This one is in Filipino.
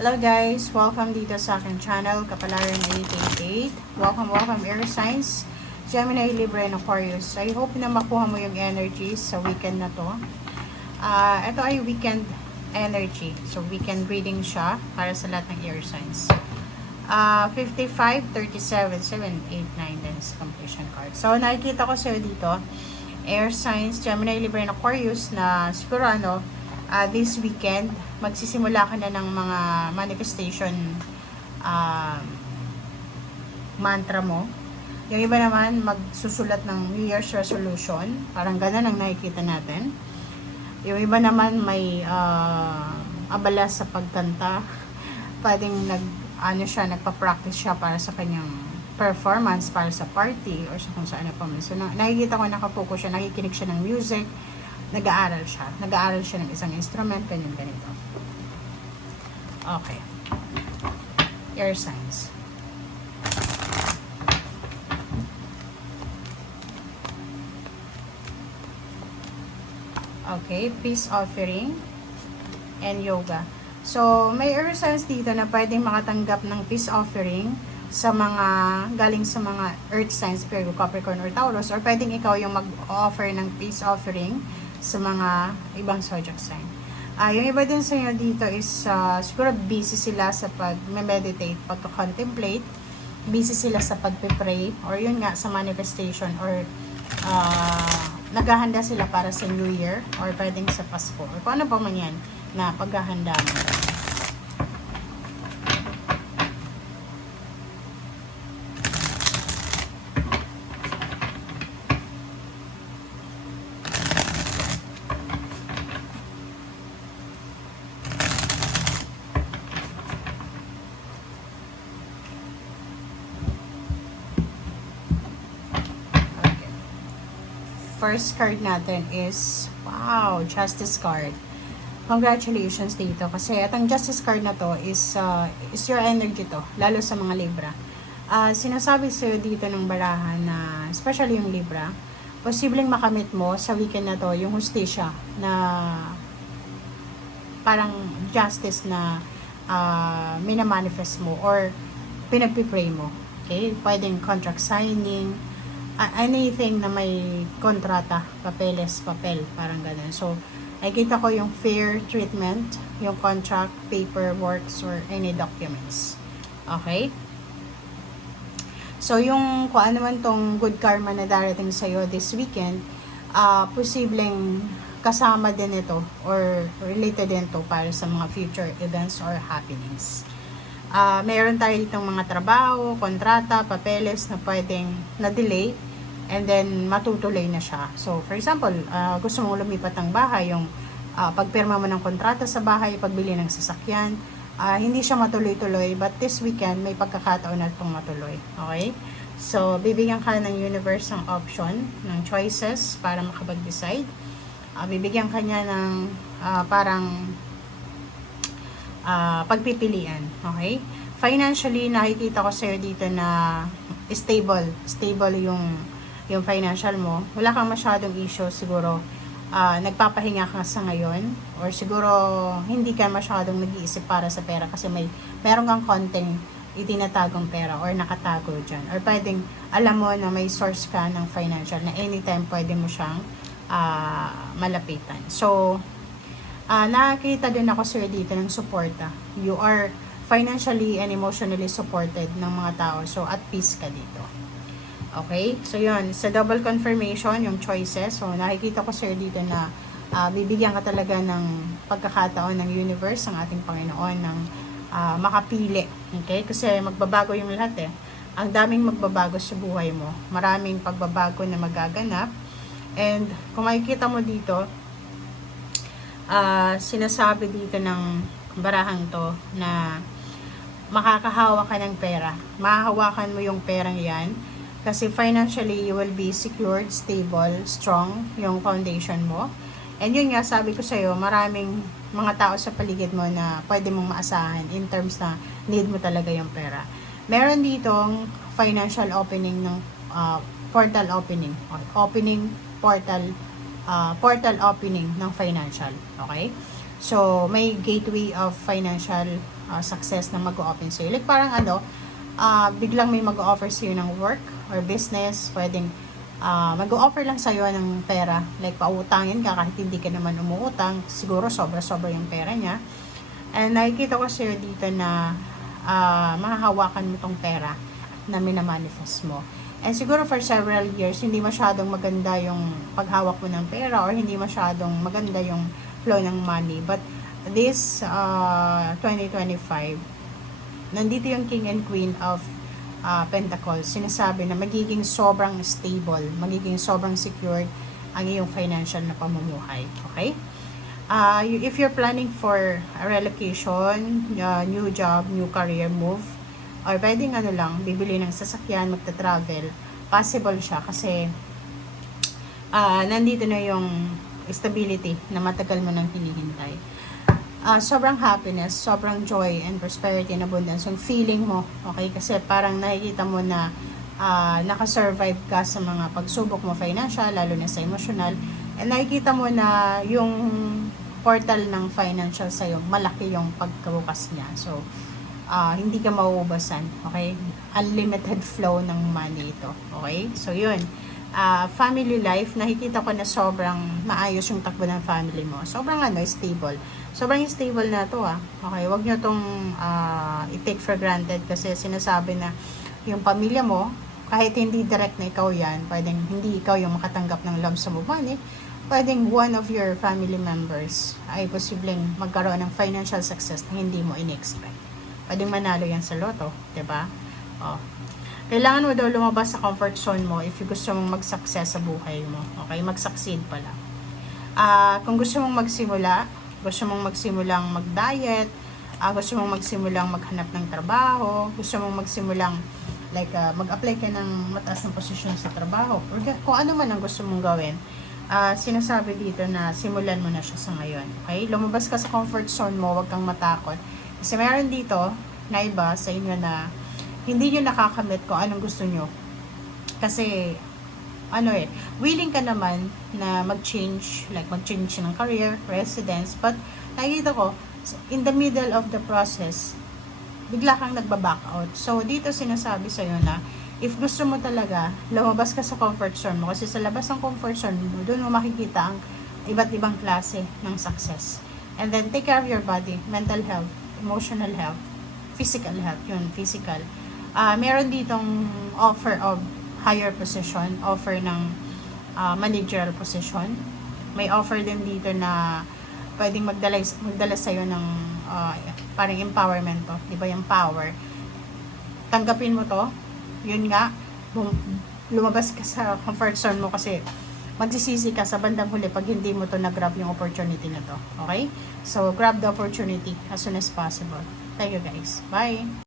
Hello guys! Welcome dito sa aking channel, Kapalaran 888. Welcome Air Signs, Gemini, Libra, and Aquarius. I hope na makuha mo yung energies sa weekend na to. Ito ay weekend energy. So weekend reading siya para sa lahat ng Air Signs. 55, 37, 7, 8, 9, then is completion card. So nakikita ko sa'yo dito, Air Signs, Gemini, Libra, and Aquarius na siguro this weekend, magsisimula ka na ng mga manifestation mantra mo. Yung iba naman, magsusulat ng New Year's resolution. Parang ganun ang nakikita natin. Yung iba naman, may abala sa pagkanta. Pwedeng nagpa-practice siya para sa kanyang performance, para sa party, or sa kung saan na pa man. So, nakikita ko nakapokus siya, nakikinig siya ng music, nag-aaral siya ng isang instrument, ganito. Okay. Air signs. Okay, peace offering and yoga. So, may air signs dito na pwedeng makatanggap ng peace offering sa mga galing sa mga earth signs, Virgo, Capricorn, or Taurus, or pwedeng ikaw yung mag-offer ng peace offering sa mga ibang zodiac sign. Yung iba din sa inyo dito is siguro busy sila sa pag-meditate, pag-contemplate, busy sila sa pag-pray, or yun nga sa manifestation, or naghahanda sila para sa New Year, or pwedeng sa Pasko, or kung ano pa man yan na paghahanda mo. First card natin is, wow, Justice card. Congratulations dito. Kasi itong Justice card na to is your energy to, lalo sa mga Libra. Sinasabi sa'yo dito ng barahan na, especially yung Libra, posibleng makamit mo sa weekend na to yung hustisya na parang justice na minamanifest mo or pinagpipray mo. Okay? Pwedeng contract signing, anything na may kontrata, papel, parang ganun. So, nakikita ko yung fair treatment, yung contract, paperworks, or any documents. Okay? So, yung kung ano man tong good karma na darating sa'yo this weekend, posibleng kasama din ito or related din ito para sa mga future events or happenings. Mayroon tayo ditong mga trabaho, kontrata, papeles na pwedeng na-delay and then matutuloy na siya. So, for example, gusto mong lumipat ng bahay, yung pagpirma mo ng kontrata sa bahay, pagbili ng sasakyan, hindi siya matuloy-tuloy, but this weekend, may pagkakataon na itong matuloy. Okay? So, bibigyan ka ng universe ng option, ng choices para makapag-decide. Bibigyan ka niya ng parang pagpipilian. Okay? Financially, nakikita ko sa'yo dito na stable yung financial mo. Wala kang masyadong issue siguro. Nagpapahinga ka sa ngayon, or siguro hindi ka masyadong nag-iisip para sa pera kasi meron kang konting itinatagong pera or nakatago dyan, or pwedeng alam mo na may source ka ng financial na anytime pwede mo siyang malapitan. So, nakakita din ako sir dito ng suporta. You are financially and emotionally supported ng mga tao, so at peace ka dito. Okay? So, yun. Sa double confirmation, yung choices. So, nakikita ko sir dito na bibigyan ka talaga ng pagkakataon ng universe, ng ating Panginoon, ng makapili. Okay? Kasi magbabago yung lahat eh. Ang daming magbabago sa buhay mo. Maraming pagbabago na magaganap. And, kung makikita mo dito, sinasabi dito ng barahang to na makakahawa ka ng pera. Mahahawakan mo yung perang yan. Kasi financially, you will be secured, stable, strong, yung foundation mo. And yun nga, sabi ko sa'yo, maraming mga tao sa paligid mo na pwede mong maasahan in terms na need mo talaga yung pera. Meron ditong financial opening ng portal opening. Portal opening ng financial. Okay? So, may gateway of financial success na mag-open sa'yo. Like parang biglang may mag-offer sa'yo ng work or business, pwedeng mag-offer lang sa'yo ng pera. Like pautangin ka kahit hindi ka naman umuutang, siguro sobra-sobra yung pera niya. And nakikita ko sa'yo dito na mahahawakan mo tong pera na minamanifest mo. And siguro for several years, hindi masyadong maganda yung paghawak mo ng pera or hindi masyadong maganda yung flow ng money. But this 2025, nandito yung King and Queen of Pentacles. Sinasabi na magiging sobrang stable, magiging sobrang secured ang iyong financial na pamumuhay. Okay? If you're planning for a relocation, new job, new career move, or pwedeng bibili ng sasakyan, magta-travel, possible siya kasi nandito na yung stability na matagal mo nang hinihintay. Sobrang happiness, sobrang joy and prosperity and abundance yung feeling mo, okay? Kasi parang nakikita mo na nakasurvive ka sa mga pagsubok mo financial, lalo na sa emotional, and nakikita mo na yung portal ng financial sa'yo, malaki yung pagkabukas niya. So, hindi ka mauubasan, okay? Unlimited flow ng money ito, okay? So, yun. Family life, nakikita ko na sobrang maayos yung takbo ng family mo. Sobrang stable. Sobrang stable na to, okay? Huwag nyo tong i-take for granted kasi sinasabi na yung pamilya mo, kahit hindi direct na ikaw yan, pwedeng hindi ikaw yung makatanggap ng lump sum of money, pwedeng one of your family members ay posibleng magkaroon ng financial success na hindi mo in-expect. Pwedeng manalo yan sa loto, diba? Kailangan mo daw lumabas sa comfort zone mo if gusto mong mag-success sa buhay mo. Okay? Mag-succeed pala. Kung gusto mong magsimulang mag-diet, gusto mong magsimulang maghanap ng trabaho, gusto mong magsimulang mag-apply ka ng mataas ng posisyon sa trabaho, or kung ano man ang gusto mong gawin, sinasabi dito na simulan mo na siya sa ngayon. Okay? Lumabas ka sa comfort zone mo, huwag kang matakot. Kasi meron dito na iba sa inyo na hindi nyo nakakamit kung anong gusto nyo. Kasi, willing ka naman na mag-change ng career, residence, but nakikita ko, in the middle of the process, bigla kang nagba-back out. So, dito sinasabi sa'yo na, if gusto mo talaga, lumabas ka sa comfort zone mo. Kasi sa labas ng comfort zone mo, doon mo makikita ang iba't ibang klase ng success. And then, take care of your body, mental health, emotional health, physical health, physical. Meron ditong offer of higher position, offer ng managerial position. May offer din dito na pwedeng magdala sa'yo ng parang empowerment to. Di ba yung power? Tanggapin mo to. Yun nga, lumabas ka sa comfort zone mo kasi magsisisi ka sa bandang huli pag hindi mo to na-grab yung opportunity na to. Okay? So, grab the opportunity as soon as possible. Thank you guys. Bye!